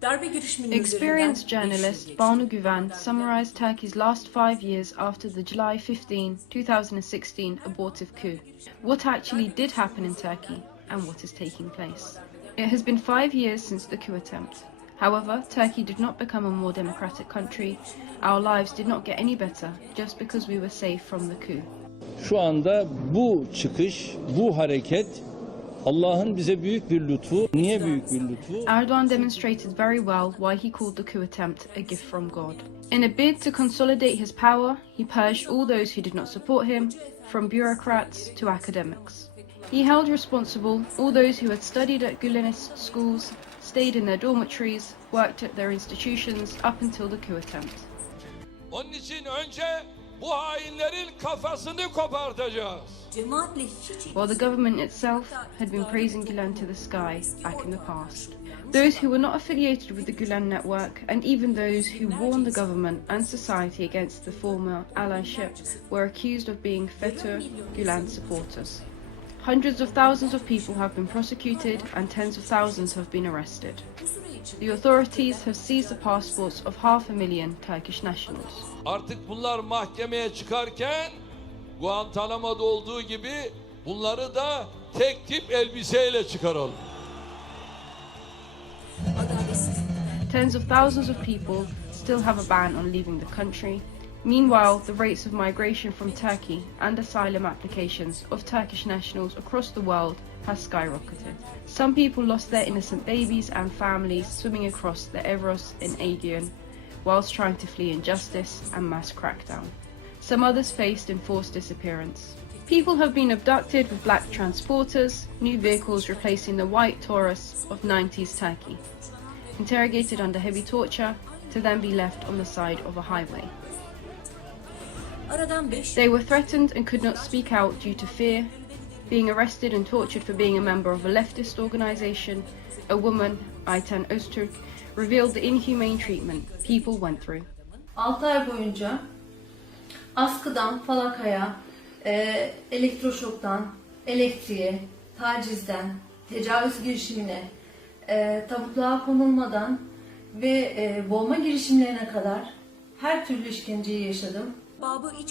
Experienced journalist Banu Guven summarized Turkey's last 5 years after the July 15, 2016 abortive coup. What actually did happen in Turkey and what is taking place. It has been 5 years since the coup attempt. However, Turkey did not become a more democratic country. Our lives did not get any better just because we were saved from the coup. Şu anda bu çıkış, bu hareket Allah'ın bize büyük bir lütfu. Niye büyük bir lütfu? Erdogan demonstrated very well why he called the coup attempt a gift from God. In a bid to consolidate his power, he purged all those who did not support him, from bureaucrats to academics. He held responsible all those who had studied at Jurnalis schools, stayed in their dormitories, worked at their institutions up until the coup attempt. Onun için önce bu hainlerin kafasını kopartacağız. While the government itself had been praising Gülen to the sky back in the past. Those who were not affiliated with the Gülen network, and even those who warned the government and society against the former allyship, were accused of being FETÖ Gülen supporters. Hundreds of thousands of people have been prosecuted and tens of thousands have been arrested. The authorities have seized the passports of 500,000 Turkish nationals. Artık bunlar mahkemeye çıkarken Guantanamo'da olduğu gibi bunları da tek tip elbiseyle çıkaralım. Tens of thousands of people still have a ban on leaving the country. Meanwhile, the rates of migration from Turkey and asylum applications of Turkish nationals across the world has skyrocketed. Some people lost their innocent babies and families swimming across the Evros in Aegean whilst trying to flee injustice and mass crackdown. Some others faced enforced disappearance. People have been abducted with black transporters, new vehicles replacing the white Taurus of 90s Turkey, interrogated under heavy torture to then be left on the side of a highway. They were threatened and could not speak out due to fear, being arrested and tortured for being a member of a leftist organization. A woman, Ayten Öztürk, revealed the inhumane treatment people went through. 6 ay boyunca askıdan falakaya, elektroşoktan, elektriğe, tacizden, tecavüz girişimine, tabutluğa konulmadan ve boğma girişimlerine kadar her türlü işkenceyi yaşadım.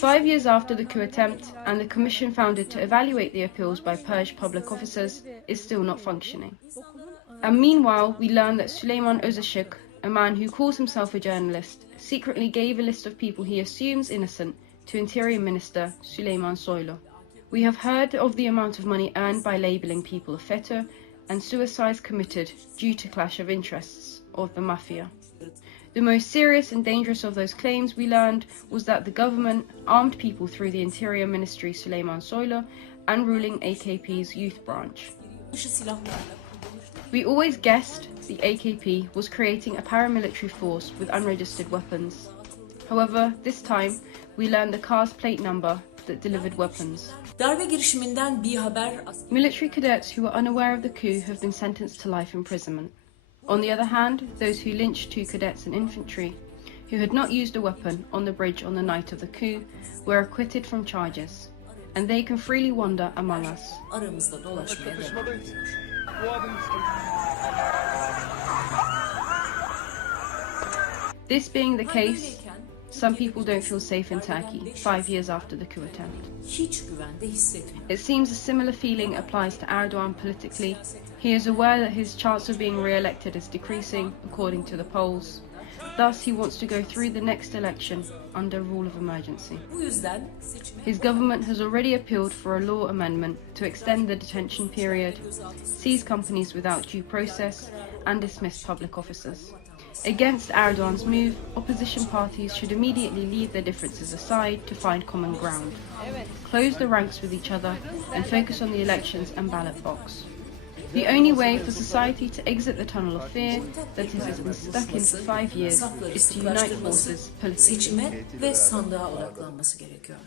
5 years after the coup attempt and the commission founded to evaluate the appeals by purged public officers is still not functioning. And meanwhile, we learn that Süleyman Özaşık, a man who calls himself a journalist, secretly gave a list of people he assumes innocent to Interior Minister Süleyman Soylu. We have heard of the amount of money earned by labelling people a FETÖ and suicides committed due to clash of interests of the mafia. The most serious and dangerous of those claims we learned was that the government armed people through the Interior Ministry Süleyman Soylu and ruling AKP's youth branch. We always guessed the AKP was creating a paramilitary force with unregistered weapons. However, this time we learned the car's plate number that delivered weapons. Military cadets who were unaware of the coup have been sentenced to life imprisonment. On the other hand, those who lynched 2 cadets and infantry, who had not used a weapon on the bridge on the night of the coup, were acquitted from charges, and they can freely wander among us. This being the case, some people don't feel safe in Turkey 5 years after the coup attempt. It seems a similar feeling applies to Erdogan politically. He is aware that his chance of being re-elected is decreasing, according to the polls. Thus, he wants to go through the next election under rule of emergency. His government has already appealed for a law amendment to extend the detention period, seize companies without due process, and dismiss public officers. Against Erdogan's move, opposition parties should immediately leave their differences aside to find common ground, close the ranks with each other, and focus on the elections and ballot box. The only way for society to exit the tunnel of fear that it has been stuck in for 5 years is to unite forces politically. Seçime ve sandığa odaklanması gerekiyor.